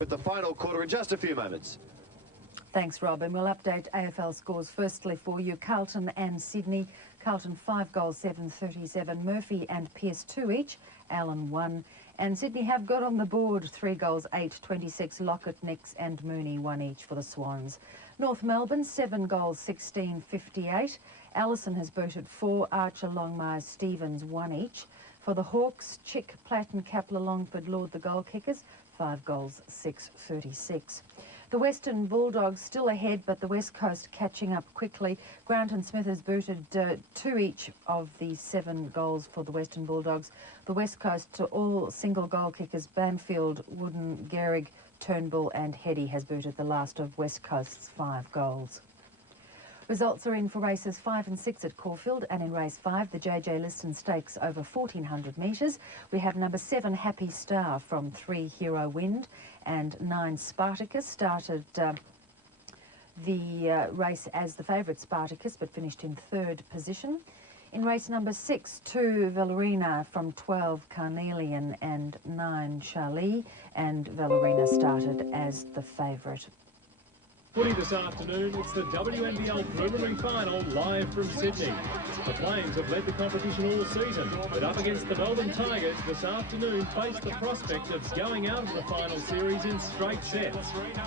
With the final quarter in just a few moments. Thanks, Rob. And we'll update AFL scores firstly for you. Carlton and Sydney. Carlton 5 goals, 7-37. Murphy and Pearce 2 each. Allen 1. And Sydney have got on the board 3 goals, 8-26. Lockett, Nix and Mooney 1 each for the Swans. North Melbourne 7 goals, 16-58. Allison has booted 4. Archer, Longmire, Stevens 1 each. For the Hawks, Chick, Platt and Kapler, Longford, Lord the goal kickers. 5 goals, 6-36. The Western Bulldogs still ahead, but the West Coast catching up quickly. Grant and Smith has booted 2 each of the 7 goals for the Western Bulldogs. The West Coast to all single goal kickers. Banfield, Wooden, Gehrig, Turnbull and Heady has booted the last of West Coast's 5 goals. Results are in for races 5 and 6 at Caulfield, and in race 5, the JJ Liston Stakes over 1,400 metres. We have number 7, Happy Star from 3, Hero Wind, and 9, Spartacus. Started the race as the favourite Spartacus, but finished in 3rd position. In race number 6, 2, Valerina from 12, Carnelian, and 9, Charlie, and Valerina started as the favourite. Footy this afternoon, it's the WNBL preliminary final live from Sydney. The Flames have led the competition all season, but up against the Melbourne Tigers this afternoon face the prospect of going out of the final series in straight sets.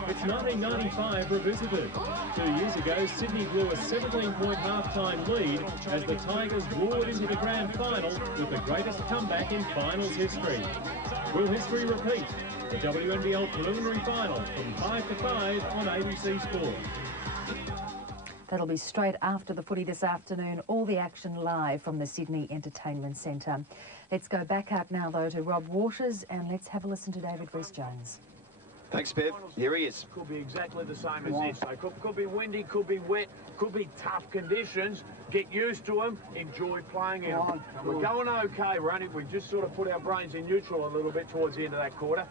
It's 1995 revisited. 2 years ago, Sydney blew a 17-point half-time lead as the Tigers roared into the grand final with the greatest comeback in finals history. Will history repeat? The WNBL preliminary final from 5 to 5 on ABC Sport. That'll be straight after the footy this afternoon. All the action live from the Sydney Entertainment Centre. Let's go back out now, though, to Rob Waters, and let's have a listen to David Rhys-Jones. Thanks, Bev. Here he is. Could be exactly the same as this. So could be windy, could be wet, could be tough conditions. Get used to them. Enjoy playing in them. We're going okay, we just sort of put our brains in neutral a little bit towards the end of that quarter.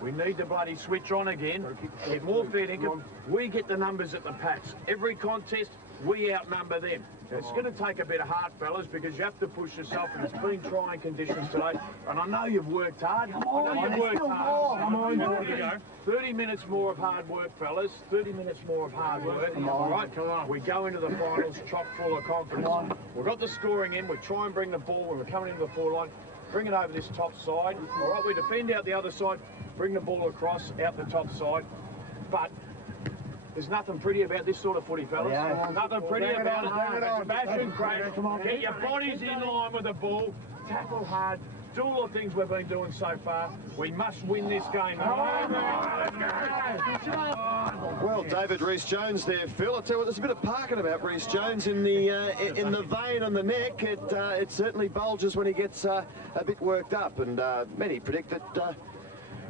We need to bloody switch on again. Get more fair income. We get the numbers at the packs. Every contest, we outnumber them. It's going to take a bit of heart, fellas, because you have to push yourself, and it's been trying conditions today. And I know you've worked hard. I know you've worked hard. 30 minutes more of hard work, fellas. 30 minutes more of hard work. All right, come on. We go into the finals chock full of confidence. We've got the scoring in. We try and bring the ball when we're coming into the forward line. Bring it over this top side. All right, we defend out the other side. Bring the ball across out the top side. But there's nothing pretty about this sort of footy, fellas. Nothing pretty about it. Smash and crack. Get your bodies in line with the ball. Tackle hard. Do all the things we've been doing so far. We must win this game. Well, David Rhys-Jones there, Phil. I'll tell you what, there's a bit of parking about Rhys-Jones in the vein on the neck. It certainly bulges when he gets a bit worked up, and many predict that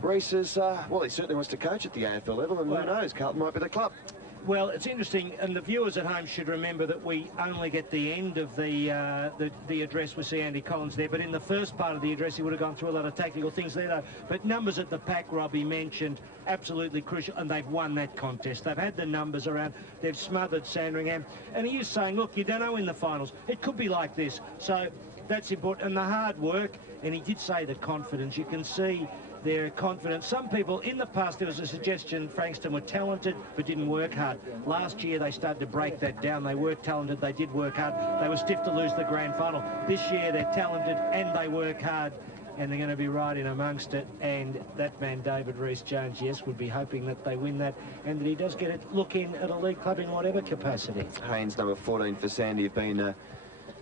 Rhys is, well, he certainly wants to coach at the AFL level, and who knows, Carlton might be the club. Well, it's interesting, and the viewers at home should remember that we only get the end of the address. We see Andy Collins there, but in the first part of the address, he would have gone through a lot of tactical things there, though. But numbers at the pack, Robbie mentioned, absolutely crucial, and they've won that contest. They've had the numbers around. They've smothered Sandringham, and he is saying, look, you don't know in the finals. It could be like this. So that's important, and the hard work, and he did say the confidence. You can see their confidence. Some people, in the past, there was a suggestion Frankston were talented but didn't work hard. Last year, they started to break that down. They were talented, they did work hard. They were stiff to lose the grand final. This year, they're talented and they work hard, and they're going to be right in amongst it. And that man, David Rhys-Jones, yes, would be hoping that they win that and that he does get a look in at a league club in whatever capacity. Haynes, number 14 for Sandy,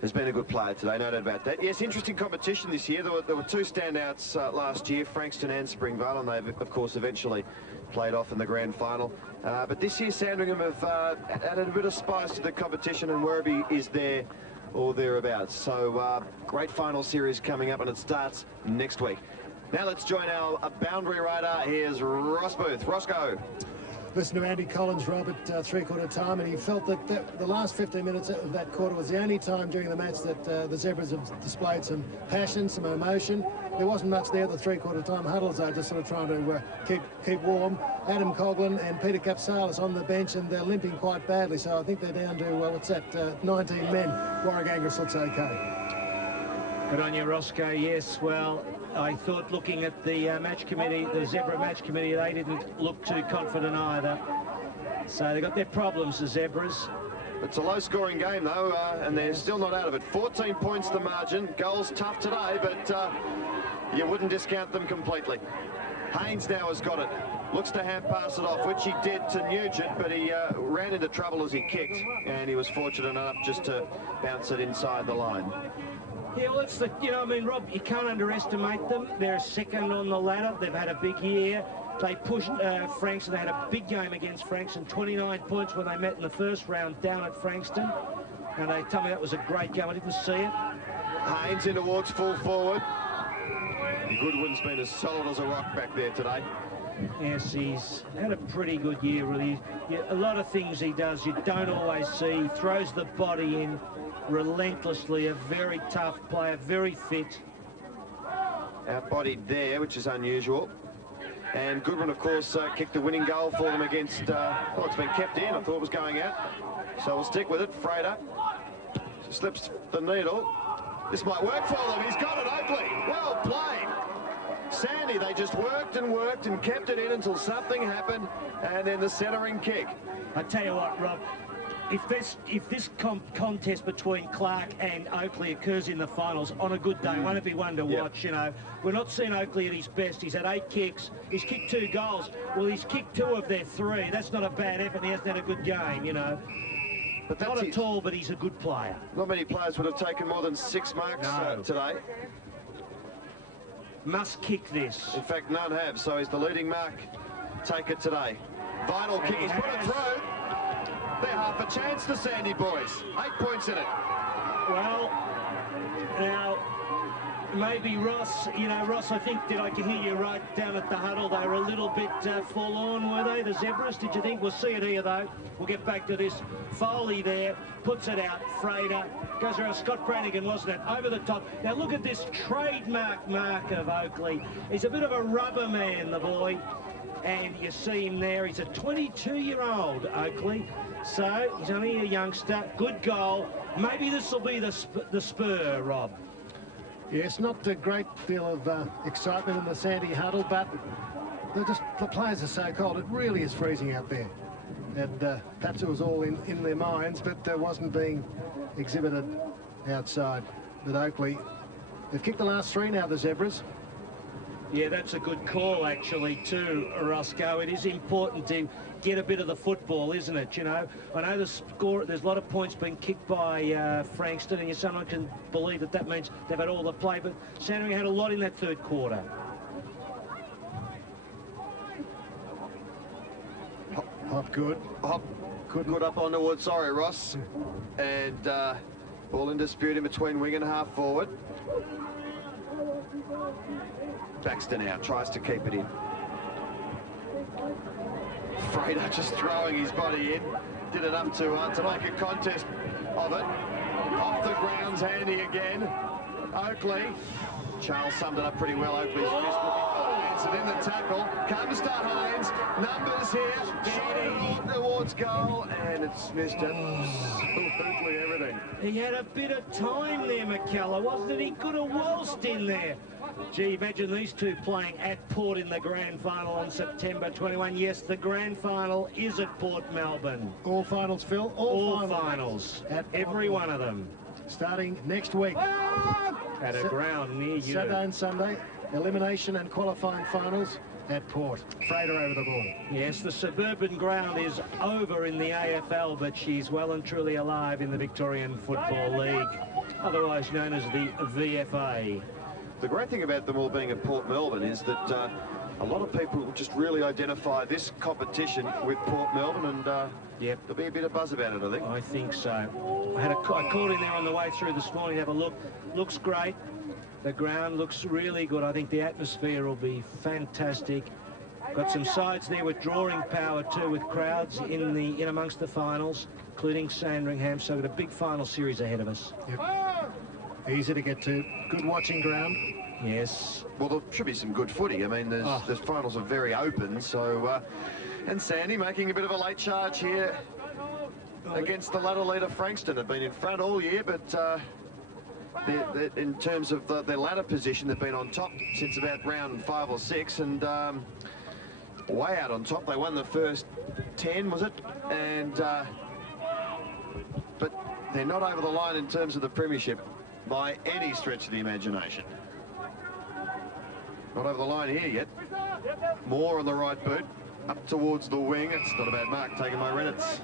has been a good player today, no doubt about that. Yes, interesting competition this year. There were 2 standouts last year, Frankston and Springvale, and they've, of course, eventually played off in the grand final. But this year, Sandringham have added a bit of spice to the competition, and Werribee is there or thereabouts. So, great final series coming up, and it starts next week. Now let's join our boundary rider. Here's Ross Booth. Roscoe. Listen to Andy Collins, Rob, at three-quarter time, and he felt that the last 15 minutes of that quarter was the only time during the match that the Zebras have displayed some passion, some emotion. There wasn't much there. The three-quarter time huddles are just sort of trying to keep warm. Adam Coughlin and Peter Capsalis on the bench, and they're limping quite badly. So I think they're down to, 19 men. Warwick Angus looks okay. Good on you, Roscoe. Yes, well, I thought looking at the match committee, the Zebra match committee, they didn't look too confident either. So they've got their problems, the Zebras. It's a low-scoring game, though, and they're still not out of it. 14 points the margin. Goals tough today, but you wouldn't discount them completely. Haynes now has got it. Looks to hand pass it off, which he did to Nugent, but he ran into trouble as he kicked, and he was fortunate enough just to bounce it inside the line. Yeah, well, it's the, you know, I mean, Rob, you can't underestimate them. They're second on the ladder. They've had a big year. They pushed Frankston. They had a big game against Frankston, 29 points when they met in the first round down at Frankston. And they tell me that was a great game. I didn't see it. Haynes in towards full forward. Goodwin's been as solid as a rock back there today. Yes, he's had a pretty good year, really. Yeah, a lot of things he does you don't always see. He throws the body in relentlessly. A very tough player, very fit. Outbodied there, which is unusual. And Goodwin, of course, kicked the winning goal for them against... oh, it's been kept in. I thought it was going out. So we'll stick with it. Frater slips the needle. This might work for them. He's got it, Oakley. Well played. Sandy, they just worked and kept it in until something happened, and then the centering kick. I tell you what, Rob, if this contest between Clark and Oakley occurs in the finals on a good day, won't it be one to watch? You know, we're not seeing Oakley at his best. He's had 8 kicks. He's kicked 2 goals. Well, he's kicked 2 of their 3. That's not a bad effort. He hasn't had a good game, you know. But not at all, but he's a good player. Not many players would have taken more than 6 marks today. Must kick this. In fact, none have, so he's the leading mark taker today. Vital kick, he's put it through. They're half a chance, the Sandy boys. 8 points in it. Well, now, maybe Ross, you know, Ross, I think, did I hear you right down at the huddle? They were a little bit forlorn, were they, the Zebras? Did you think? We'll see it here, though. We'll get back to this. Foley there, puts it out. Frater goes around. Scott Brannigan, wasn't it? Over the top. Now, look at this trademark mark of Oakley. He's a bit of a rubber man, the boy. And you see him there. He's a 22-year-old, Oakley. So, he's only a youngster. Good goal. Maybe this will be the spur, Rob. Yes, not a great deal of excitement in the Sandy huddle, but the players are so cold. It really is freezing out there. And perhaps it was all in their minds, but wasn't being exhibited outside. But Oakley, they've kicked the last 3 now, the Zebras. Yeah, that's a good call, actually, too, Roscoe. It is important to get a bit of the football, isn't it? You know, I know there's a lot of points being kicked by Frankston, and you sometimes can believe that means they've had all the play, but Sandringham had a lot in that 3rd quarter. Hop good. Hop good up on the wood. Sorry, Ross. And ball in dispute in between wing and half forward. Baxter now tries to keep it in. Frater just throwing his body in. Did enough to make a contest of it. Off the ground's handy again. Oakley. Charles summed it up pretty well. Oakley's fist looking for Haynes, and in the tackle comes to Haynes. Numbers here. Shooting towards goal, and it's missed absolutely everything. He had a bit of time there, McKellar, wasn't it? He could have waltzed in there. Gee, imagine these two playing at Port in the grand final on September 21. Yes, the grand final is at Port Melbourne. All finals, Phil. All finals. At every one of them. Starting next week. At a ground near you. Saturday and Sunday, elimination and qualifying finals at Port. Frater over the border. Yes, the suburban ground is over in the AFL, but she's well and truly alive in the Victorian Football League, otherwise known as the VFA. The great thing about them all being at Port Melbourne is that a lot of people just really identify this competition with Port Melbourne, and yep, there'll be a bit of buzz about it, I think. I think so. I called in there on the way through this morning to have a look. Looks great. The ground looks really good. I think the atmosphere will be fantastic. Got some sides there with drawing power too, with crowds in amongst the finals, including Sandringham. So we've got a big final series ahead of us. Yep. Easy to get to. Good watching ground. Yes. Well, there should be some good footy. I mean, the finals are very open. So, and Sandy making a bit of a late charge here against the ladder leader Frankston. Have been in front all year, but in terms of their ladder position, they've been on top since about round 5 or 6, and way out on top. They won the first 10, was it? And but they're not over the line in terms of the premiership by any stretch of the imagination. Not over the line here yet. More on the right boot, up towards the wing. It's not a bad mark taken by Reynolds.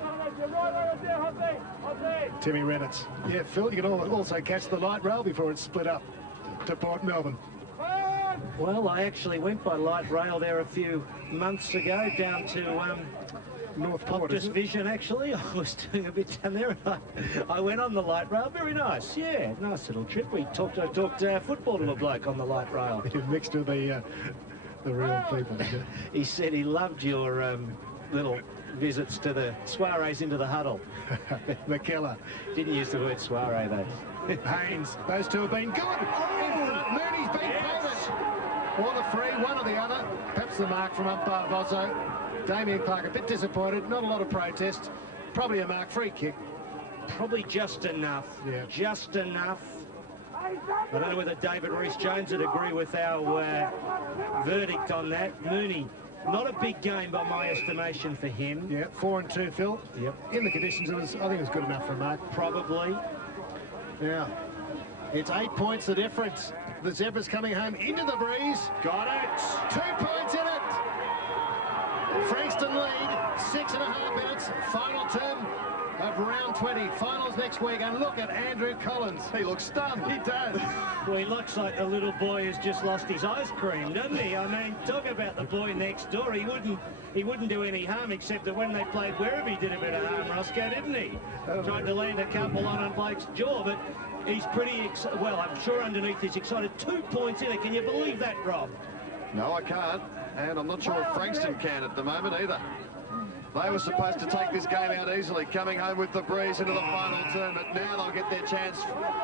Timmy Reynolds. Yeah, Phil, you can also catch the light rail before it's split up to Port Melbourne. Well, I actually went by light rail there a few months ago down to North Port, Optus Vision, actually. I was doing a bit down there. I went on the light rail. Very nice. Yeah, nice little trip. I talked football to a bloke on the light rail. Mixed with the real people. He said he loved your little visits to the soirees into the huddle. McKellar. Didn't use the word soiree, though. Haynes. Those two have been good. Mooney's been favourite. Or the free, one or the other. Perhaps the mark from umpire Vozzo. Damien Clark a bit disappointed. Not a lot of protest. Probably a mark. Free kick. Probably just enough. Yeah. Just enough. I don't know whether David Rees-Jones would agree with our verdict on that. Mooney, not a big game by my estimation for him. Yeah, 4 and 2, Phil. Yep. In the conditions, I think it was good enough for a mark. Probably. Yeah. It's 8 points the difference. The Zebras coming home into the breeze. Got it. 2 points in it. Frankston lead, 6.5 minutes. Final term of round 20. Finals next week. And look at Andrew Collins. He looks stunned. He does. Well, he looks like a little boy who's just lost his ice cream, doesn't he? I mean, talk about the boy next door. He wouldn't do any harm, except that when they played Werribee, he did a bit of harm, Roscoe, didn't he? Tried to land a couple on Blake's jaw, but he's pretty well, I'm sure underneath he's excited. 2 points in it. Can you believe that, Rob? No, I can't. And I'm not sure if Frankston can at the moment either. They were supposed to take this game out easily, coming home with the breeze into the final term, but now they'll get their chance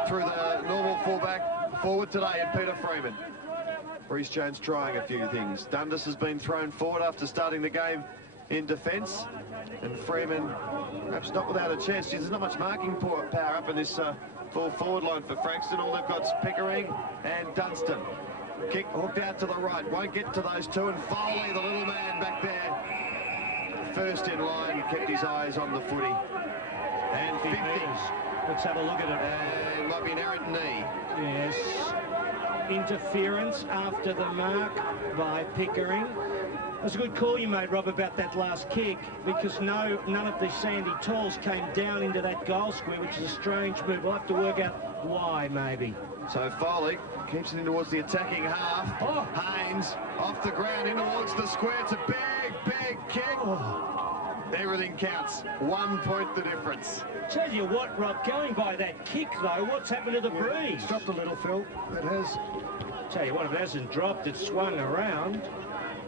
through the normal fullback forward today in Peter Freeman. Rees-Jones trying a few things. Dundas has been thrown forward after starting the game in defence, and Freeman perhaps not without a chance. There's not much marking power up in this full forward line for Frankston. All they've got is Pickering and Dunstan. Kick hooked out to the right, won't get to those two, and Foley, the little man back there, first in line, kept his eyes on the footy. And 50. Let's have a look at it. And might be an errant knee. Yes. Interference after the mark by Pickering. That's a good call you made, Rob, about that last kick, because none of the Sandy Talls came down into that goal square, which is a strange move. We'll have to work out why, maybe. So Foley keeps it in towards the attacking half. Oh. Haynes off the ground in towards the square. It's a big kick. Oh. Everything counts. 1 point the difference. Tell you what, Rob, going by that kick, though, what's happened to the breeze? Stopped a little, Phil. It has. Tell you what, if it hasn't dropped, it's swung around.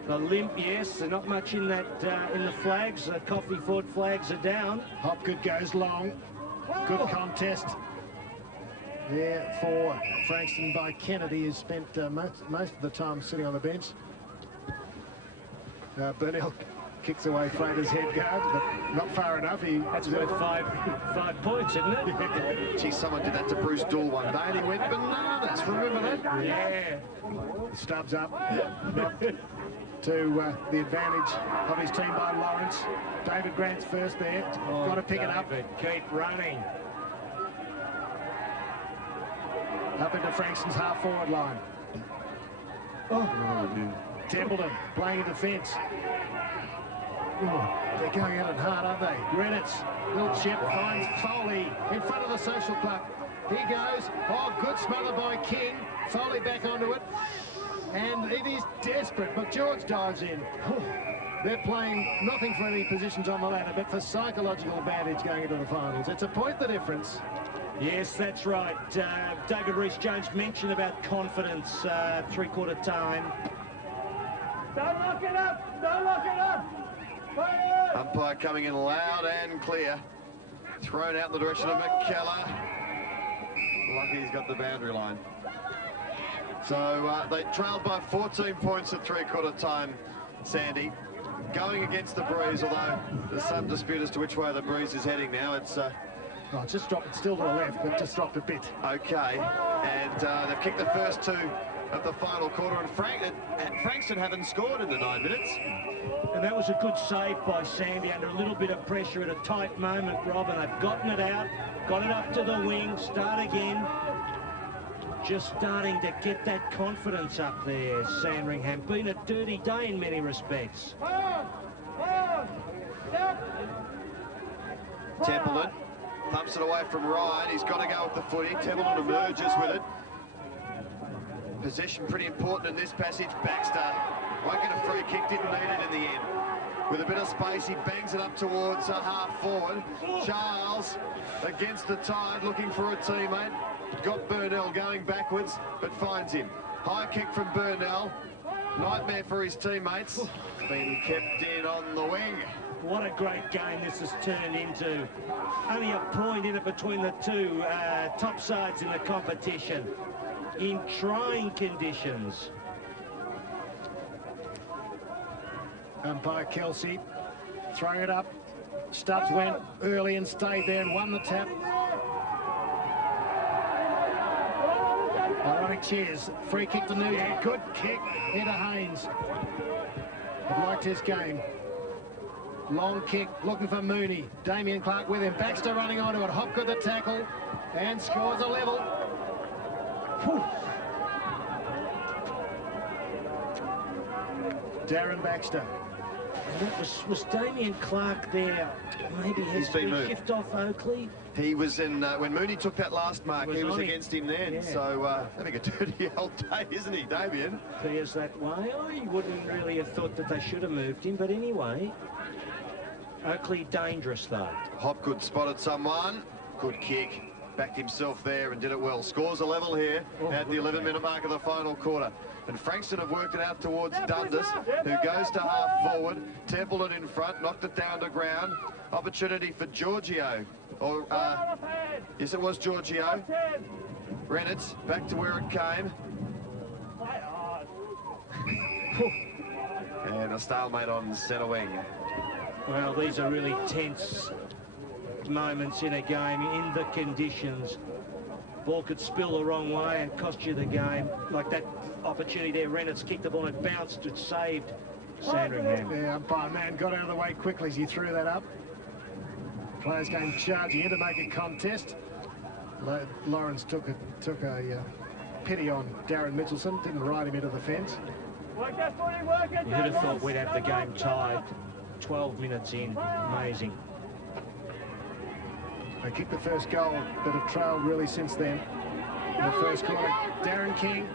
The limp, yes, there's not much in that in the flags. The Coffee Ford flags are down. Hopgood goes long. Good contest there for Frankston by Kennedy, who spent most of the time sitting on the bench. Burnell kicks away Frater's head guard, but not far enough. That's worth five points, isn't it? Gee, someone did that to Bruce Dool one day and he went bananas. Remember that? Yeah. Stubbs up. To the advantage of his team by Lawrence. David Grant's first there. Got to pick it up. Keep running. Up into Frankston's half-forward line. Templeton playing in defence. They're going at it hard, aren't they? Greenwich, little chip, finds Foley in front of the social club. He goes. Oh, good smother by King. Foley back onto it. And it is desperate, but George dives in. They're playing nothing for any positions on the ladder, but for psychological advantage going into the finals. It's a point the difference. Yes, that's right. David Rees-Jones mentioned about confidence three-quarter time. Don't lock it up! Don't lock it up! Fire! Umpire coming in loud and clear. Thrown out in the direction of McKellar. Lucky he's got the boundary line. So they trailed by 14 points at three-quarter time, Sandy. Going against the breeze, although there's some dispute as to which way the breeze is heading now. It's just dropped it still to the left, but just dropped a bit. okay. and they've kicked the first 2 of the final quarter, and Frankston haven't scored in the 9 minutes. And that was a good save by Sandy under a little bit of pressure at a tight moment, Rob, and they've gotten it out, got it up to the wing, start again. Just starting to get that confidence up there, Sandringham. Been a dirty day in many respects. Templeton pumps it away from Ryan. He's got to go with the footy. Templeton emerges with it. Possession pretty important in this passage. Baxter won't get a free kick, didn't need it in the end. With a bit of space, he bangs it up towards a half forward. Charles against the tide, looking for a teammate. Got Burnell going backwards, but finds him. High kick from Burnell. Nightmare for his teammates. Been kept in on the wing. What a great game this has turned into. Only a point in it between the two top sides in the competition. In trying conditions. Umpire Kelsey throwing it up. Stubbs went early and stayed there and won the tap. Ironic cheers. Free kick to Nugent. Good kick into Haynes. I've liked his game. Long kick, looking for Mooney. Damien Clark with him. Baxter running onto it. Hopgood the tackle and scores a level. Whew. Darren Baxter. And that was Damien Clark there. Maybe his shift off Oakley. He was in, when Mooney took that last mark, he was against him then. Yeah. So, having a dirty old day, isn't he, Damien? Appears that way. I wouldn't really have thought that they should have moved him, but anyway. Oakley dangerous, though. Hopgood spotted someone. Good kick. Backed himself there and did it well. Scores a level here at the 11-minute mark of the final quarter. And Frankston have worked it out towards Dundas, who goes to half forward. Templeton in front, knocked it down to ground. Opportunity for Giorgio. Or, yes, it was Giorgio. Reynolds back to where it came. And a stalemate on centre wing. Well, these are really tense moments in a game, in the conditions. Ball could spill the wrong way and cost you the game. Like that opportunity there, Reynolds kicked the ball and it bounced, it saved Sandringham. Yeah, umpire man got out of the way quickly as he threw that up. Players came charging in to make a contest. Lawrence took a pity on Darren Mitchelson, didn't ride him into the fence. You would have thought we'd have the game tied 12 minutes in. Amazing. They kicked the first goal, but have trailed really since then. In the first quarter, Darren King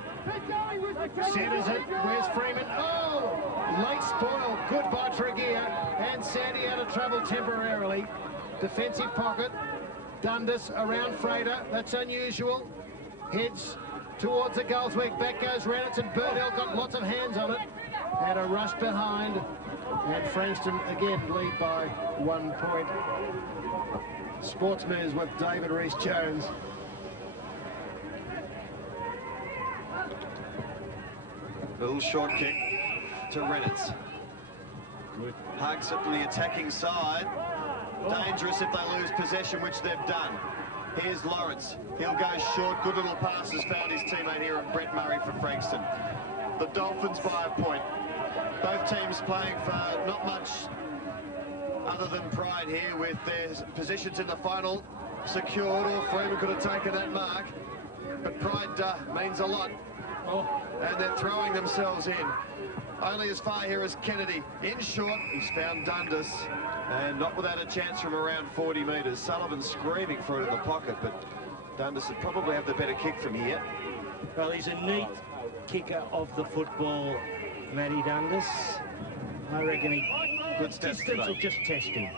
centres it. Where's Freeman? Oh! Late spoil. Good by Tregear. And Sandy out of trouble temporarily. Defensive pocket. Dundas around Frater. That's unusual. Heads towards the goalsweg. Back goes Reynolds, and Burnell got lots of hands on it. And a rush behind. And Frankston again lead by 1 point. Sports News with David Rees-Jones. Little short kick to Reynolds. Hugs it from the attacking side. Dangerous if they lose possession, which they've done. Here's Lawrence. He'll go short. Good little passes. Found his teammate here, and Brett Murray for Frankston. The Dolphins by a point. Both teams playing for not much other than pride here, with their positions in the final secured. Or Freeman could have taken that mark, but pride means a lot. And they're throwing themselves in. Only as far here as Kennedy. In short, he's found Dundas, and not without a chance from around 40 metres. Sullivan screaming for it in the pocket, but Dundas would probably have the better kick from here. Well, he's a neat kicker of the football, Matty Dundas. I reckon good distance will just test him.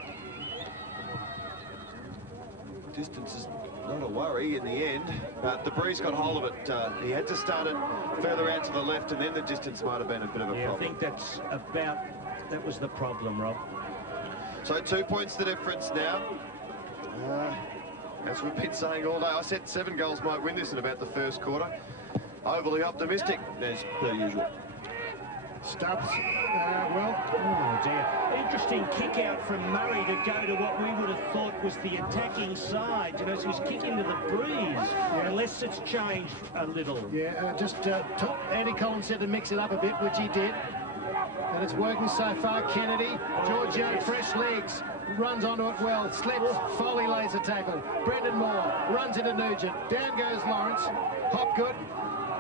Distance is not a worry in the end. Debris got hold of it. He had to start it further out to the left, and then the distance might have been a bit of a problem. I think that was the problem, Rob. So 2 points the difference now. As we've been saying all day, I said 7 goals might win this in about the first quarter. Overly optimistic, as per usual. Stubbs, oh dear. Interesting kick out from Murray to go to what we would have thought was the attacking side. You know, so he's kicking to the breeze, unless it's changed a little. Yeah, Andy Collins said to mix it up a bit, which he did. And it's working so far. Kennedy, Giorgio, fresh legs, runs onto it well, slips, Foley lays a tackle. Brendan Moore runs into Nugent. Down goes Lawrence. Hopgood,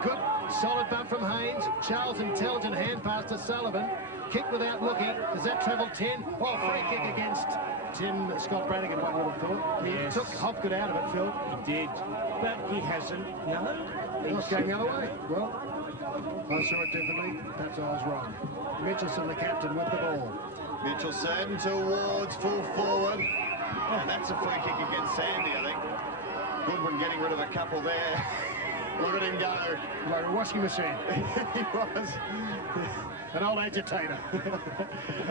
good solid bump from Haynes. Charles, intelligent hand pass to Sullivan. Kick without looking. Does that travel 10? Oh, free kick against Tim Scott Brannigan, one would have thought. He took Hopgood out of it, Phil. He did, but he hasn't. No. He's going the other way. Well, I saw it differently. Perhaps I was wrong. Mitchelson, the captain, with the ball. Mitchelson towards full forward. And that's a free kick against Sandy, I think. Goodwin getting rid of a couple there. Look at him go. Like a washing machine. He was. An old agitator.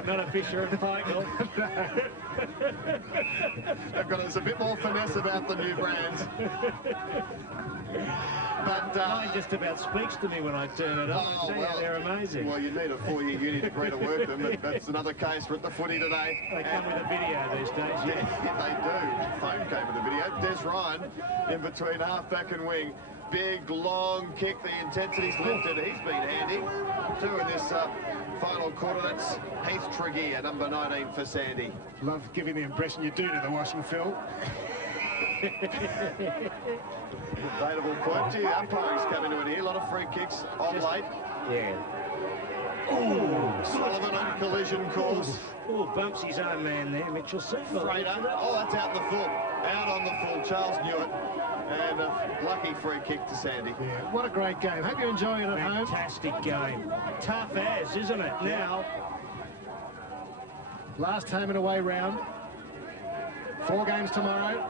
Not a Fisher and Paykel. They've got us a bit more finesse about the new brands. But mine just about speaks to me when I turn it on. Oh, well, they're amazing. Well, you need a 4-year uni degree to work them, but that's another case. We're at the footy today. They come with a video these days. Yeah, they do. Phone came with a video. Des Ryan in between half-back and wing. Big, long kick. The intensity's lifted. He's been handy. 2 in this final quarter. That's Heath Tregear, number 19 for Sandy. Love giving the impression you do to the washing, Phil. Debatable point. Gee, umpiring's coming to it here. A lot of free kicks on late. Yeah. Ooh, Sullivan on collision course. Oh, bumps his own man there, Mitchelson. Frater. Oh, that's out the full. Out on the full. Charles knew it. And a lucky free kick to Sandy. Yeah, what a great game. Hope you're enjoying it at home. Fantastic game. Tough as, isn't it? Now, last home and away round. 4 games tomorrow.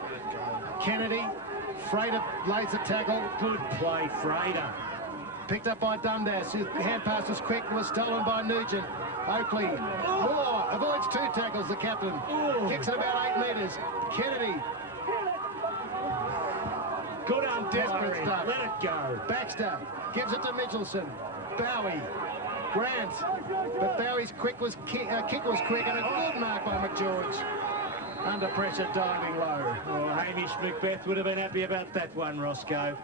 Kennedy, Frater lays a tackle. good play, Frater. Picked up by Dundas. His hand pass was quick, was stolen by Nugent. Oakley, Moore avoids 2 tackles, the captain. Kicks it about 8 metres. Kennedy. Good umpiring. Desperate stuff. Let it go. Baxter gives it to Mitchelson. Bowie. Grant. But Bowie's kick was quick and a good mark by McGeorge. Under pressure, diving low. Oh, Hamish Macbeth would have been happy about that one, Roscoe.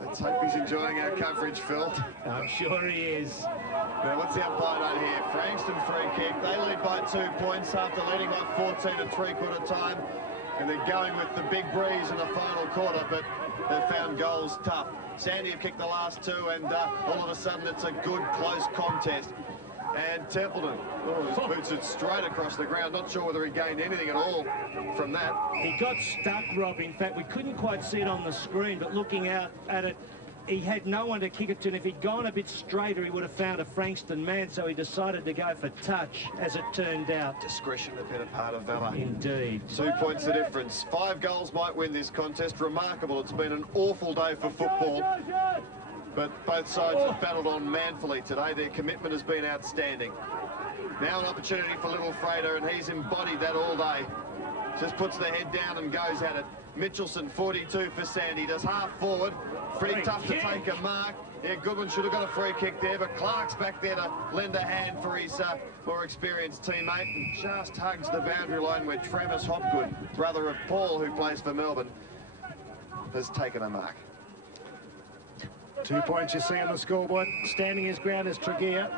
Let's hope he's enjoying our coverage, Phil. I'm sure he is. Now, what's the umpire done here? Frankston free kick. They lead by 2 points after leading by 14 at 3/4 time. And they're going with the big breeze in the final quarter, but they've found goals tough. Sandy have kicked the last 2, and all of a sudden it's a good, close contest. And Templeton, just boots it straight across the ground. Not sure whether he gained anything at all from that. He got stuck, Rob. In fact, we couldn't quite see it on the screen, but looking out at it, he had no one to kick it to, and if he'd gone a bit straighter, he would have found a Frankston man, so he decided to go for touch, as it turned out. Discretion, the better part of valour. Indeed. 2 points the difference. 5 goals might win this contest. Remarkable. It's been an awful day for football. But both sides have battled on manfully today. Their commitment has been outstanding. Now an opportunity for little Frater, and he's embodied that all day. Just puts the head down and goes at it. Mitchelson, 42 for Sandy. Does half forward. Pretty tough to take a mark. Yeah, Goodwin should have got a free kick there, but Clark's back there to lend a hand for his more experienced teammate. And just hugs the boundary line where Travis Hopgood, brother of Paul, who plays for Melbourne, has taken a mark. 2 points you see on the scoreboard. Standing his ground is Tregear.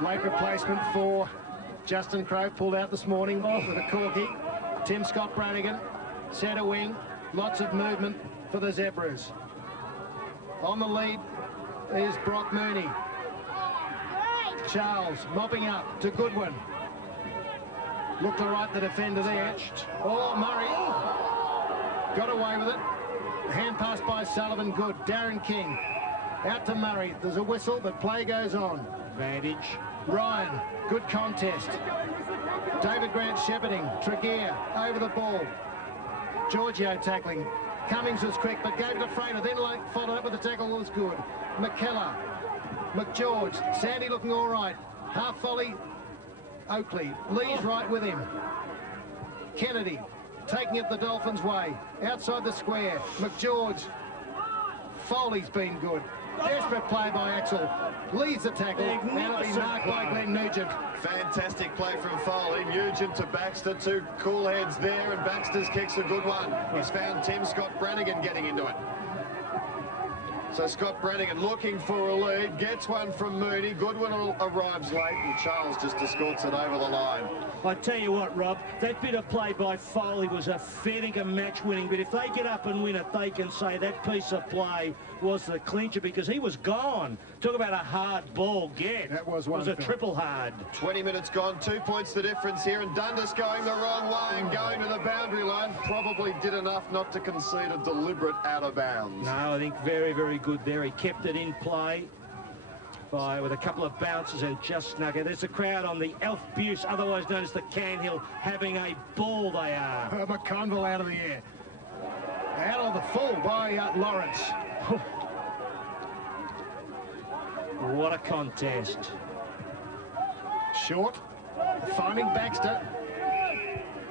Late replacement for Justin Crowe, pulled out this morning with a corky. Tim Scott Brannigan, centre wing. Lots of movement for the Zebras. On the lead is Brock Mooney. Charles mopping up to Goodwin. Looked all right, the defender there. Oh, Murray got away with it. Hand pass by Sullivan, good. Darren King out to Murray. There's a whistle, but play goes on. Advantage. Ryan, good contest. David Grant shepherding. Tregear over the ball. Giorgio tackling. Cummings was quick, but gave it to Frater. Then followed up with the tackle that was good. McKellar. McGeorge. Sandy looking all right. Half volley. Oakley. Lee's right with him. Kennedy taking it the Dolphins' way. Outside the square. McGeorge. Foley's been good. Desperate play by Axel. Leads the tackle. Now to be marked by Glenn Nugent. Fantastic play from Foley. Nugent to Baxter. Two cool heads there, and Baxter's kick's a good one. He's found Tim Scott Brannigan getting into it. So Scott Brannigan looking for a lead, gets one from Mooney. Goodwin arrives late, and Charles just escorts it over the line. I tell you what, Rob, that bit of play by Foley was a fair match winning, but if they get up and win it, they can say that piece of play was the clincher, because he was gone. Talk about a hard ball get. That was one. It was a triple hard. 20 minutes gone, 2 points the difference here, and Dundas going the wrong way and going to the boundary line. Probably did enough not to concede a deliberate out of bounds. No, I think very, very good there. He kept it in play with a couple of bounces and just snuck it. There's a crowd on the Alf Buse, otherwise known as the Canhill, having a ball they are. McConville out of the air. Out of the full by Lawrence. What a contest. Short, finding Baxter.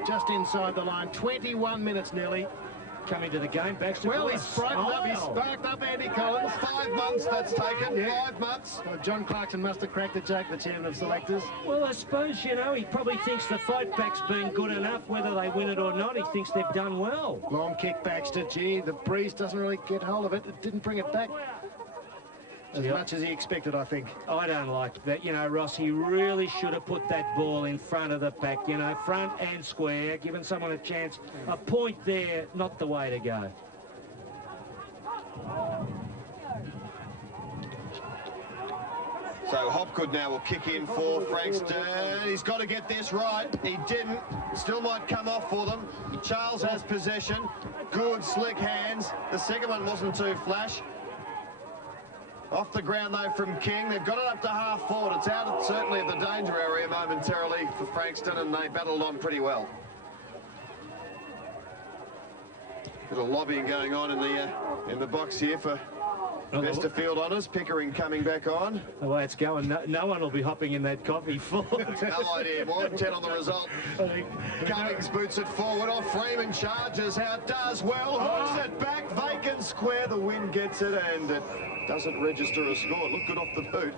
Just inside the line, 21 minutes nearly. Coming to the game, Baxter. Well, he's sparked up Andy Collins. 5 months that's taken, 5 months. Well, John Clarkson must have cracked the joke, the chairman of selectors. Well, I suppose, you know, he probably thinks the fight back's been good enough, whether they win it or not. He thinks they've done well. Long kick, Baxter. Gee, the breeze doesn't really get hold of it. It didn't bring it back as much as he expected, I think. I don't like that. You know, Ross, he really should have put that ball in front of the pack, you know, front and square, giving someone a chance. A point there, not the way to go. So Hopgood now will kick in for Frankston. He's got to get this right. He didn't. Still might come off for them. Charles has possession. Good, slick hands. The second one wasn't too flash. Off the ground, though, from King. They've got it up to half forward. It's out, certainly, of the danger area momentarily for Frankston, and they battled on pretty well. Bit of lobbying going on in the box here for Westerfield honours. Pickering coming back on. The way it's going, no one will be hopping in that coffee full. No idea. More than 10 on the result. Cummings boots it forward. Off Freeman charges. How it does. Well, hooks it back. Vacant square. The wind gets it, and it doesn't register a score. Look good off the boot.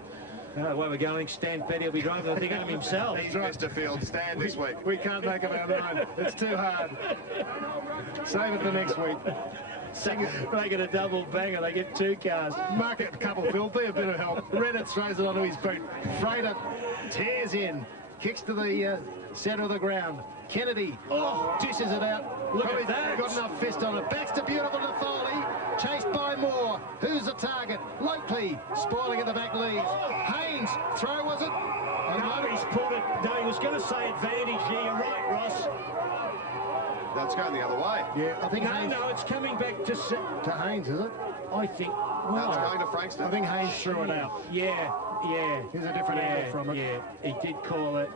The way we're going, Stan Petty will be driving the thing home himself. He's Westerfield. Stand this week. We can't make up our mind. It's too hard. Save it for next week. Make it a double banger. They get 2 cars. Mark it a couple, Phil. Be a bit of help. Reddit throws it onto his boot. Frater tears in. Kicks to the centre of the ground. Kennedy dishes it out. Look at that. Got enough fist on it. Baxter beautiful to Foley. Chased by Moore. Who's the target? Lokely spoiling at the back leaves. Haynes. Throw, was it? No, he's put it. No, he was going to say advantage here. You're right, Ross. That's going the other way. Yeah, I think Haynes. No, it's coming back to Haynes, is it? I think. Now it's going to Frankston. I think Haynes threw it out. Yeah. Here's a different angle from it. Yeah, he did call it.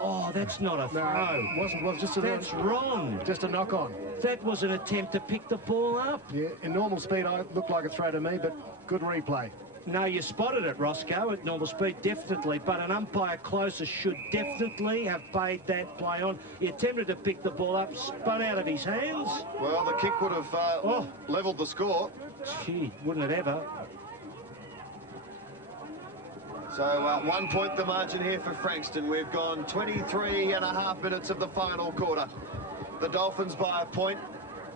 Oh, that's not a throw. No, it wasn't. Just that's wrong. Just a knock on. That was an attempt to pick the ball up. Yeah, in normal speed, I looked like a throw to me, but good replay. No, you spotted it, Roscoe, at normal speed, definitely. But an umpire closer should definitely have paid that play on. He attempted to pick the ball up, spun out of his hands. Well, the kick would have levelled the score. Gee, wouldn't it ever? So 1 point the margin here for Frankston. We've gone 23.5 minutes of the final quarter. The Dolphins by a point,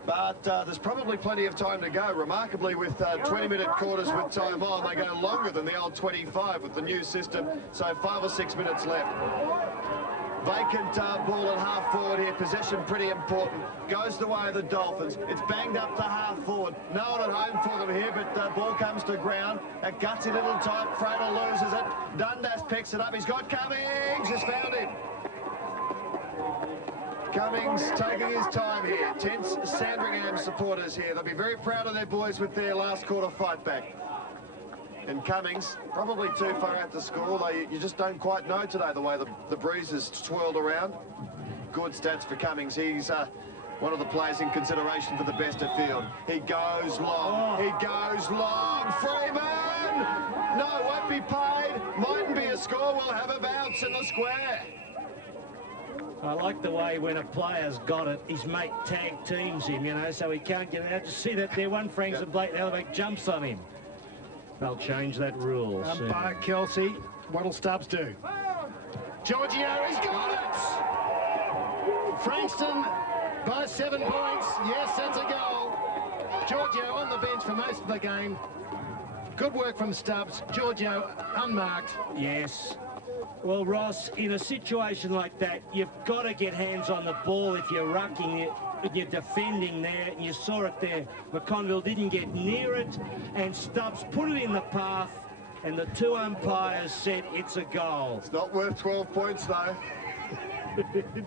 but there's probably plenty of time to go. Remarkably, with 20-minute quarters with time on, they go longer than the old 25 with the new system, so 5 or 6 minutes left. Vacant ball at half forward here. Possession pretty important. Goes the way of the Dolphins. It's banged up to half forward. No one at home for them here, but ball comes to ground. A gutsy little type. Frater loses it. Dundas picks it up. He's got Cummings. Has found him. Cummings taking his time here. Tense Sandringham supporters here. They'll be very proud of their boys with their last quarter fight back. And Cummings, probably too far out to score. You just don't quite know today the way the breeze has swirled around. Good stats for Cummings. He's one of the players in consideration for the best at field. He goes long. He goes long. Freeman! No, won't be paid. Mightn't be a score. We'll have a bounce in the square. I like the way when a player's got it, his mate tag teams him, you know, so he can't get out. Just see that there, one Frankston Blake, the other mate jumps on him. They'll change that rule soon. Umpire Kelsey, what'll Stubbs do? Giorgio, he's got it! Frankston by 7 points. Yes, that's a goal. Giorgio on the bench for most of the game. Good work from Stubbs. Giorgio unmarked. Yes. Well, Ross, in a situation like that, you've got to get hands on the ball if you're rucking it, if you're defending there. And you saw it there. McConville didn't get near it, and Stubbs put it in the path, and the two umpires said it's a goal. It's not worth 12 points, though.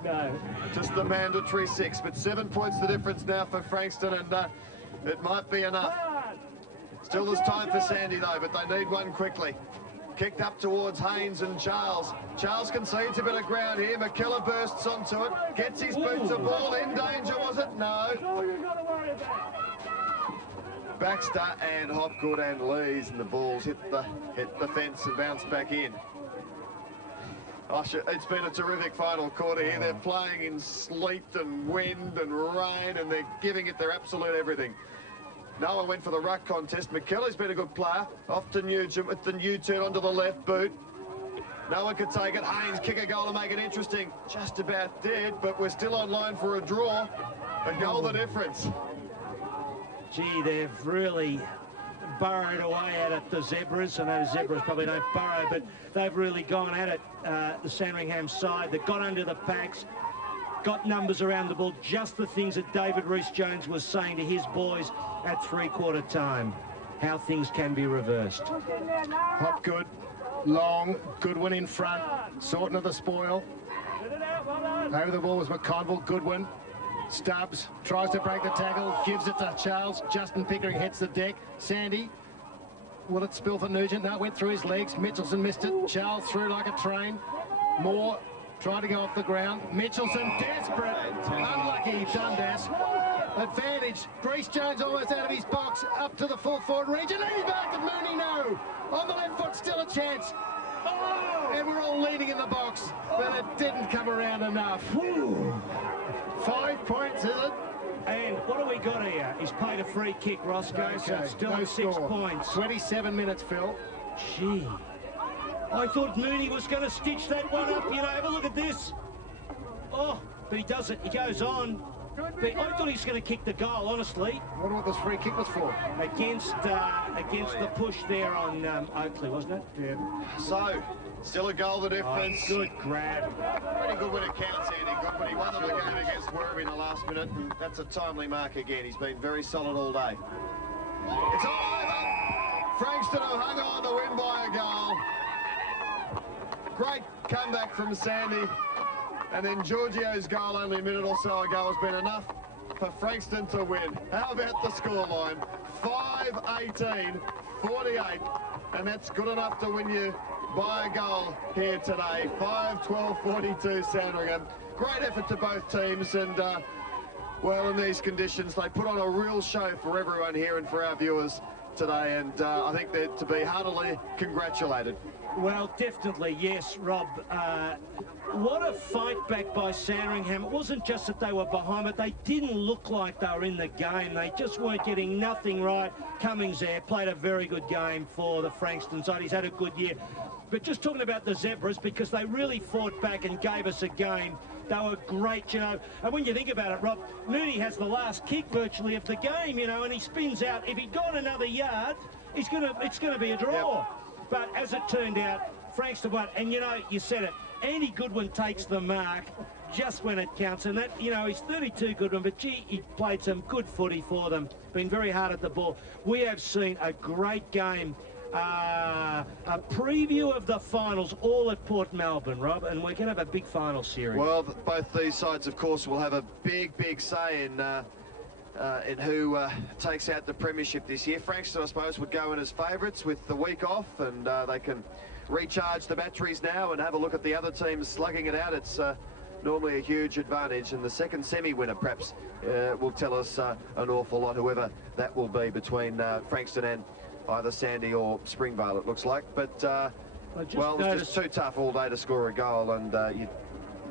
No. Just the mandatory 6, but 7 points the difference now for Frankston, and it might be enough. Still there's time for Sandy, though, but they need one quickly. Kicked up towards Haynes and Charles. Charles concedes a bit of ground here. McKellar bursts onto it, gets his boots a ball. In danger, was it? No. Baxter and Hopgood and Lees, and the balls hit the fence and bounced back in. It's been a terrific final quarter here. They're playing in sleet and wind and rain, and they're giving it their absolute everything. Noah went for the ruck contest. McKellar's been a good player. Off to Nugent with the U-turn onto the left boot. No one could take it. Haynes kick a goal to make it interesting. Just about dead, but we're still on line for a draw. A goal the difference. Gee, they've really burrowed away at it, the Zebras. I know the Zebras probably don't burrow, but they've really gone at it, the Sandringham side. They've got under the packs, got numbers around the ball, just the things that David Rhys-Jones was saying to his boys at three-quarter time, how things can be reversed. Hopgood, long, Goodwin in front, sorting of the spoil. Over the ball was McConville, Goodwin. Stubbs tries to break the tackle, gives it to Charles. Justin Pickering hits the deck. Sandy, will it spill for Nugent? No, it went through his legs. Mitchelson missed it. Charles through like a train. Moore trying to go off the ground. Mitchelson desperate. Unlucky Dundas. Advantage. Rhys-Jones almost out of his box. Up to the full forward region. He's back at Mooney. No. On the left foot, still a chance. Oh! And we're all leaning in the box, but it didn't come around enough. Whew. 5 points, is it? And what do we got here? He's played a free kick, Roscoe, okay, so it's still no 6 points. 27 minutes, Phil. Gee. I thought Mooney was going to stitch that one up. You know, have a look at this. Oh, but he doesn't. He goes on. But I thought he was going to kick the goal, honestly. I wonder what this free kick was for. Against the push there on Oakley, wasn't it? Yeah. So, still a goal the difference. Oh, good grab. Pretty good when it counts, Andy Goodwin. He won the game against Werribee in the last minute, and that's a timely mark again. He's been very solid all day. It's all over. Frankston have hung on to win by a goal. Great comeback from Sandy. And then Giorgio's goal only a minute or so ago has been enough for Frankston to win. How about the scoreline? 5-18, 48. And that's good enough to win you by a goal here today. 5-12-42 Sandringham. Great effort to both teams, and well, in these conditions they put on a real show for everyone here and for our viewers today, and I think they're to be heartily congratulated. Well, definitely, yes, Rob. What a fight back by Sandringham. It wasn't just that they were behind, but they didn't look like they were in the game. They just weren't getting nothing right. Cummings there played a very good game for the Frankston side. He's had a good year. But just talking about the Zebras, because they really fought back and gave us a game. They were great, you know. And when you think about it, Rob, Mooney has the last kick virtually of the game, you know, and he spins out. If he'd gone another yard, it's going to be a draw. Yep. But as it turned out, Frankston won. And, you know, you said it, Andy Goodwin takes the mark just when it counts. And that, you know, he's 32 Goodwin, but gee, he played some good footy for them. Been very hard at the ball. We have seen a great game. A preview of the finals, all at Port Melbourne, Rob, and we're going to have a big final series. Well, both these sides, of course, will have a big say in who takes out the premiership this year. Frankston, I suppose, would go in as favourites with the week off, and they can recharge the batteries now and have a look at the other teams slugging it out. It's normally a huge advantage, and the second semi-winner perhaps will tell us an awful lot, whoever that will be, between Frankston and either Sandy or Springvale, it looks like. But well, it's just too tough all day to score a goal, and you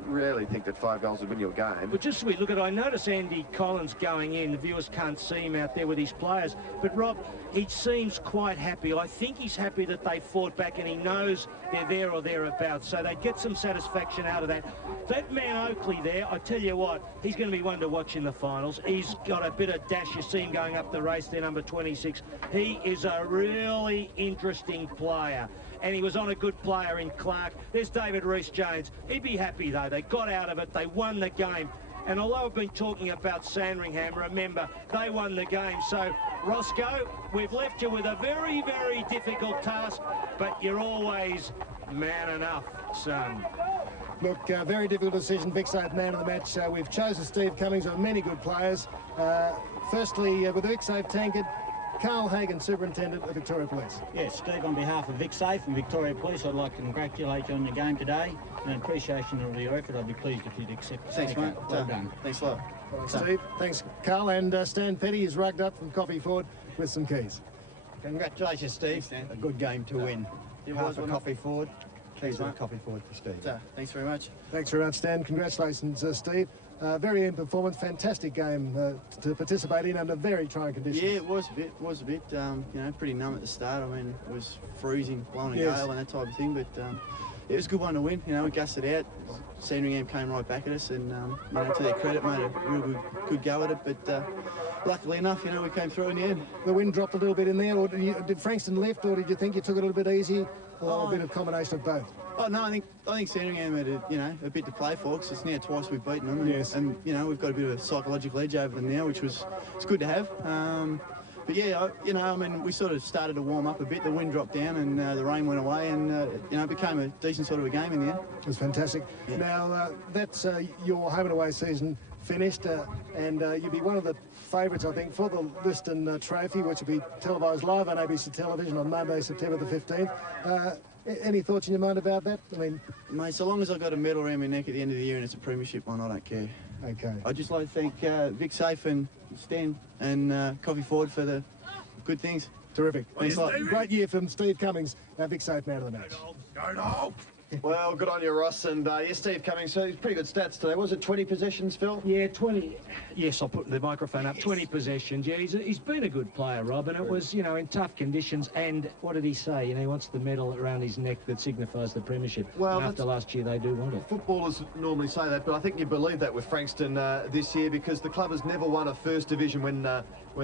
rarely think that 5 goals would win your game. But just as we look at it, I notice Andy Collins going in. The viewers can't see him out there with his players. But, Rob, he seems quite happy. I think he's happy that they fought back and he knows they're there or thereabouts. So they get some satisfaction out of that. That man Oakley there, I tell you what, he's going to be one to watch in the finals. He's got a bit of dash. You see him going up the race there, number 26. He is a really interesting player. And he was on a good player in Clark. There's David Rees-Jones. He'd be happy, though. They got out of it. They won the game. And although I've been talking about Sandringham, remember, they won the game. So, Roscoe, we've left you with a very, very difficult task, but you're always man enough, son. Look, very difficult decision. Vic Safe man of the match. We've chosen Steve Cummings of many good players. Firstly, with the Vic Safe tankard, Carl Hagan, Superintendent of Victoria Police. Yes, Steve, on behalf of Vic Safe and Victoria Police, I'd like to congratulate you on your game today. In appreciation of your effort, I'd be pleased if you'd accept the Thanks, mate. Well done. Thanks a lot. Steve, thanks, Carl. And Stan Petty is rugged up from Coffee Ford with some keys. Congratulations, Steve. Thanks, a good game to win. Half a Coffee Ford. Thanks, Keys mate. Coffee Ford for Steve. Thanks very much. Thanks very much, Stan. Congratulations, Steve. Very in performance, fantastic game to participate in under very trying conditions. Yeah, it was a bit. You know, pretty numb at the start. I mean, it was freezing, blowing a gale and that type of thing. But it was a good one to win. You know, we gusted out. Sandringham came right back at us, and you know, to their credit, made a real good go at it. But luckily enough, you know, we came through in the end. The wind dropped a little bit in there, or did Frankston lift, or did you think you took it a little bit easy, or a bit of combination of both? Oh no, I think Sandringham had a bit to play for, because it's now twice we've beaten them. Yes. And you know, we've got a bit of a psychological edge over them now, which it's good to have. But yeah, you know, I mean, we sort of started to warm up a bit. The wind dropped down and the rain went away, and you know, it became a decent sort of a game in the end. It was fantastic. Yeah. Now, that's your home and away season finished, and you'll be one of the favourites, I think, for the Liston Trophy, which will be televised live on ABC Television on Monday, September the 15th. Any thoughts in your mind about that? I mean, mate, so long as I've got a medal around my neck at the end of the year and it's a premiership one, I don't care. Okay. I'd just like to thank Vic Safe and Stan and Coffee Ford for the good things. Terrific. Thanks a lot. Great year from Steve Cummings, Vic Safe man of the match. Go! Well, good on you, Ross. And yes, Steve Cummings, so pretty good stats today. Was it 20 possessions, Phil? Yeah, 20. Yes, I'll put the microphone up. 20 possessions. Yeah, he's been a good player, Rob, and it was, you know, in tough conditions. And what did he say? You know, he wants the medal around his neck that signifies the premiership. Well, and after last year, they do want it. Footballers normally say that, but I think you believe that with Frankston this year, because the club has never won a first division when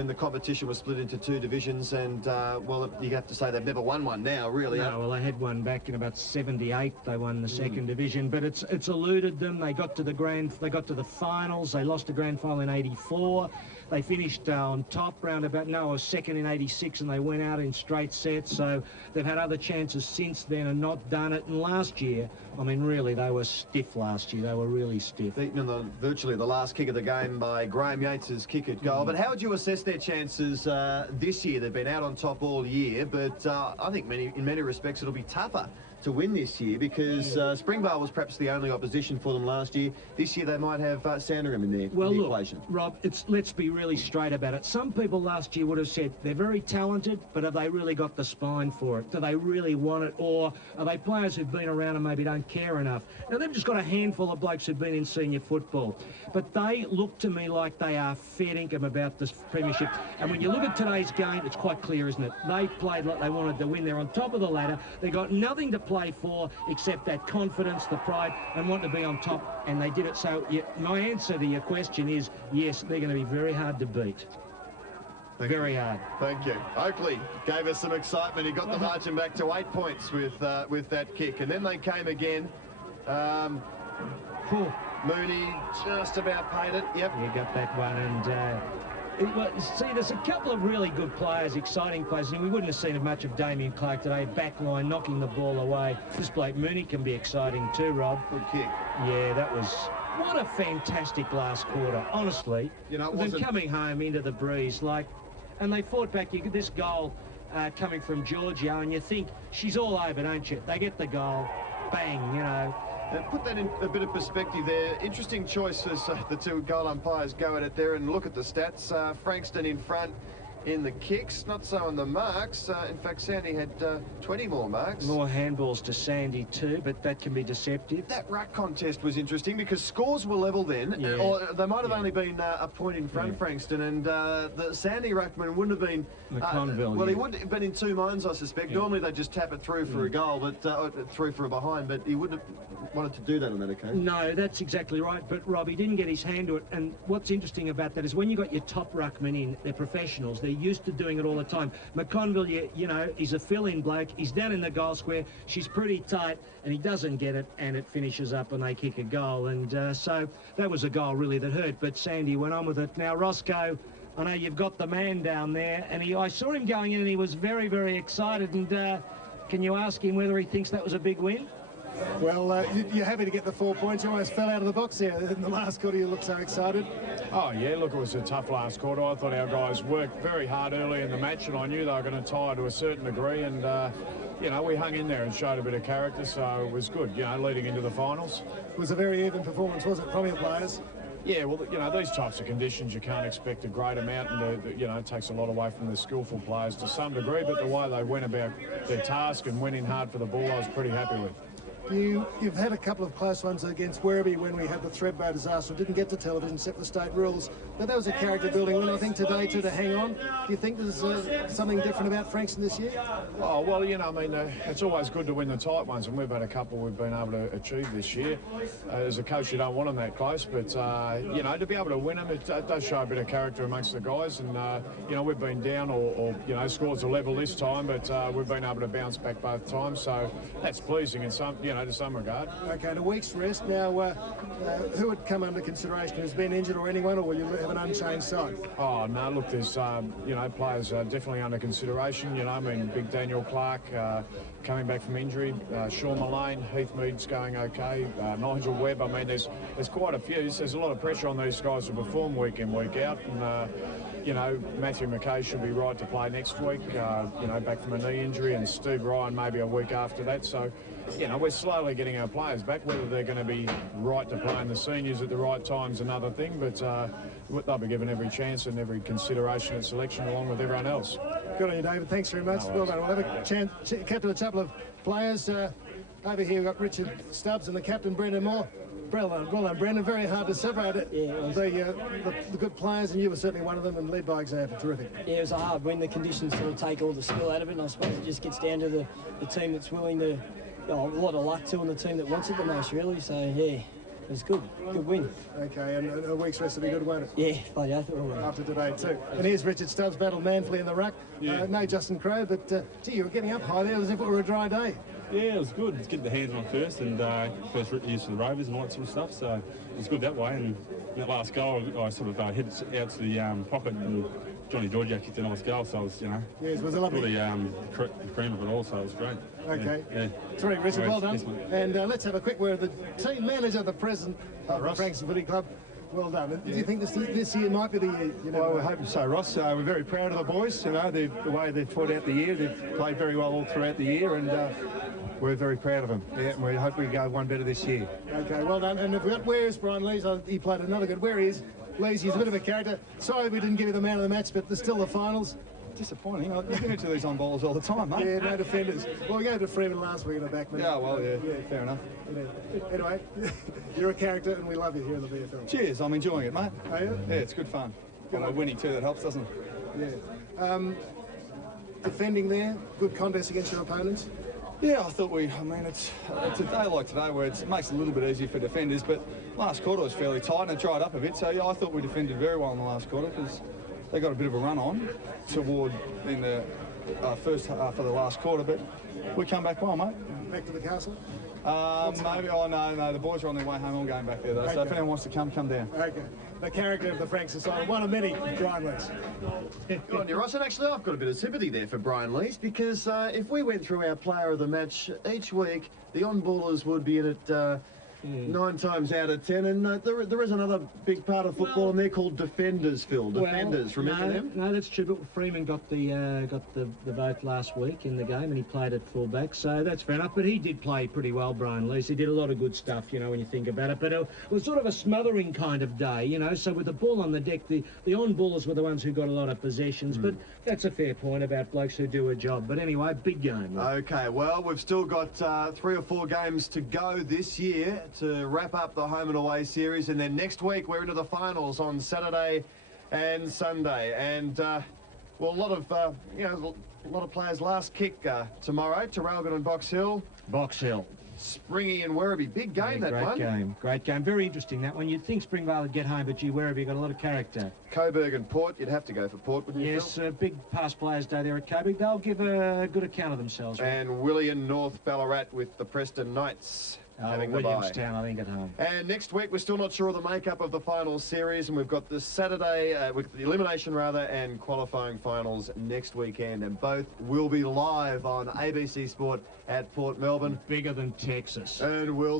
the competition was split into 2 divisions. And, well, you have to say they've never won one now, really. No, well, they had one back in about 78. They won the second division, but it's eluded them. They got to the finals. They lost the grand final in 84. They finished on top second in 86, and they went out in straight sets. So they've had other chances since then and not done it. And last year, I mean, really, they were stiff last year. They were really stiff. Beaten in virtually the last kick of the game by Graham Yates's kick at goal. But how would you assess their chances this year? They've been out on top all year, but I think in many respects it'll be tougher to win this year, because Springvale was perhaps the only opposition for them last year. This year they might have Sandringham in there. Well, the look, equation. Rob, let's be really straight about it. Some people last year would have said they're very talented, but have they really got the spine for it? Do they really want it? Or are they players who've been around and maybe don't care enough? Now, they've just got a handful of blokes who've been in senior football, but they look to me like they are fair dinkum about this premiership. And when you look at today's game, it's quite clear, isn't it? They played like they wanted to win. They're on top of the ladder. They got nothing to play for except that confidence, the pride, and want to be on top, and they did it. So my answer to your question is yes, they're going to be very hard to beat. Very hard. Thank you. Oakley gave us some excitement. He got the margin back to 8 points with that kick, and then they came again. Mooney just about paid it. Yep. You got that one, and see, there's a couple of really good players, exciting players, and we wouldn't have seen much of Damien Clark today. Back line, knocking the ball away. This bloke Mooney can be exciting too, Rob. Good kick. Yeah, that was... What a fantastic last quarter, honestly. You know, them coming home into the breeze, and they fought back. You get this goal coming from Giorgio, and you think she's all over, don't you? They get the goal, bang, you know. And put that in a bit of perspective there. Interesting choice as the 2 goal umpires go at it there, and look at the stats. Frankston in front in the kicks, not so in the marks. In fact, Sandy had 20 more marks. More handballs to Sandy too, but that can be deceptive. That ruck contest was interesting because scores were level then, or they might have only been a point in front, Frankston, and the Sandy ruckman wouldn't have been... McConville, well, he would have been in two minds, I suspect. Normally they just tap it through for a goal, but through for a behind, but he wouldn't have wanted to do that on that occasion. No, that's exactly right, but Rob, he didn't get his hand to it, and what's interesting about that is when you got your top ruckman in, they're professionals, they're used to doing it all the time. McConville, you know, he's a fill-in bloke, he's down in the goal square, she's pretty tight, and he doesn't get it, and it finishes up and they kick a goal, and so that was a goal really that hurt, but Sandy went on with it. Now, Roscoe, I know you've got the man down there, and I saw him going in and he was very, very excited, and can you ask him whether he thinks that was a big win? Well, you're happy to get the 4 points. You almost fell out of the box there in the last quarter. You look so excited. Oh, yeah, look, it was a tough last quarter. I thought our guys worked very hard early in the match, and I knew they were going to tire to a certain degree, and, you know, we hung in there and showed a bit of character, so it was good, you know, leading into the finals. It was a very even performance, wasn't it, from your players? Yeah, well, you know, these types of conditions, you can't expect a great amount, and, you know, it takes a lot away from the skillful players to some degree, but the way they went about their task and went in hard for the ball, I was pretty happy with. You've had a couple of close ones against Werribee when we had the Thredbo disaster. Didn't get to television, set the state rules. But that was a character-building win, I think, today to hang on. Do you think there's something different about Frankston this year? Oh, well, you know, I mean, it's always good to win the tight ones, and we've had a couple we've been able to achieve this year. As a coach, you don't want them that close, but, you know, to be able to win them, it does show a bit of character amongst the guys. And, you know, we've been down or you know, scores a level this time, but we've been able to bounce back both times. So that's pleasing in some, you know, to some regard. Okay, and a week's rest. Now, who would come under consideration? Who's been injured or anyone, or will you have an unchanged side? Oh, no, look, there's, you know, players definitely under consideration. You know, I mean, big Daniel Clark coming back from injury, Sean Mullane, Heath Mead's going okay, Nigel Webb. I mean, there's quite a few. There's a lot of pressure on these guys to perform week in, week out. And, you know, Matthew McKay should be right to play next week, you know, back from a knee injury, and Steve Ryan maybe a week after that. So, you know, we're slowly getting our players back. Whether they're going to be right to play in the seniors at the right time's another thing, but they'll be given every chance and every consideration at selection along with everyone else. Good on you, David. Thanks very much. Well done. We'll have a chance to cut to a couple of players. Over here we've got Richard Stubbs and the captain, Brendan Moore. Well done, Brendan. Very hard to separate it. Yeah, the good players, and you were certainly one of them, and led by example. Terrific. Yeah, it was a hard win. The conditions sort of take all the skill out of it, and I suppose it just gets down to the team that's willing to, a lot of luck too, and the team that wants it the most, really. So, yeah, it was good. Good win. Okay, and a week's rest will be good, won't it? Yeah, bloody oath it will. After today, too. And here's Richard Stubbs, battled manfully in the ruck. Yeah. No Justin Crowe, but, gee, you were getting up high there as if it were a dry day. Yeah, it was good. It's getting the hands on first, and first use for the Rovers and all that sort of stuff, so it was good that way. And in that last goal, I sort of headed out to the pocket, and Johnny Georgia kicked a nice goal, so I was, you know, yes, it was a lovely really the cream of it all, so it was great. Okay. Yeah. Terrific, Richard, well done. Yes, and let's have a quick word with the team manager, the president of the Frankston Footy Club. Well done. Do you think this year might be the year? You know, well, we're hoping so, Ross. We're very proud of the boys. You know, the way they've fought out the year. They've played very well all throughout the year, and we're very proud of them. Yeah, and we hope we go one better this year. Okay, well done. And where's Brian Lees? He played another good. Where is Lees? He's a bit of a character. Sorry we didn't give you the man of the match, but there's still the finals. Disappointing. You get into these on balls all the time, mate. Yeah, no defenders. Well, we gave it to Freeman last week in the back, mate. Yeah, well, yeah, fair enough. Anyway, you're a character, and we love you here in the VFL. Cheers, I'm enjoying it, mate. Are you? Yeah, it's good fun. We're winning too, that helps, doesn't it? Yeah. Defending there, good contest against your opponents. Yeah, I thought it's a day like today where it makes it a little bit easier for defenders, but last quarter was fairly tight and it dried up a bit, so yeah, I thought we defended very well in the last quarter because they got a bit of a run on toward in the first half of the last quarter, but we come back well, mate. Back to the castle? Maybe. Oh, no, the boys are on their way home. I'm going back there, though, so if anyone wants to come down. Okay. The character of the Frankston side, one of many, Brian Lees. Good on you, Ross. And actually, I've got a bit of sympathy there for Brian Lees because if we went through our player of the match each week, the on-ballers would be in it 9 times out of 10, and there is another big part of football, and they're called defenders, Phil. Defenders, remember them? No, that's true. But Freeman got the vote last week in the game, and he played at fullback, so that's fair enough. But he did play pretty well, Brian Lees. He did a lot of good stuff, you know, when you think about it. But it was sort of a smothering kind of day, you know. So with the ball on the deck, the on-ballers were the ones who got a lot of possessions. But that's a fair point about blokes who do a job. But anyway, big game. Right? Okay, well, we've still got 3 or 4 games to go this year to wrap up the home and away series, and then next week we're into the finals on Saturday and Sunday. And well, a lot of players last kick tomorrow. Traralgon and Box Hill. Box Hill. Springy and Werribee. Big game, that one. Great game. Very interesting, that one. You'd think Springvale would get home, but gee, Werribee got a lot of character. Coburg and Port. You'd have to go for Port, wouldn't you? Yes, big past players day there at Coburg. They'll give a good account of themselves. Right? And William North Ballarat with the Preston Knights. Williamstown, I think, at home. And next week, we're still not sure of the makeup of the final series, and we've got the Saturday, with the elimination rather, and qualifying finals next weekend, and both will be live on ABC Sport at Port Melbourne. Bigger than Texas. And we'll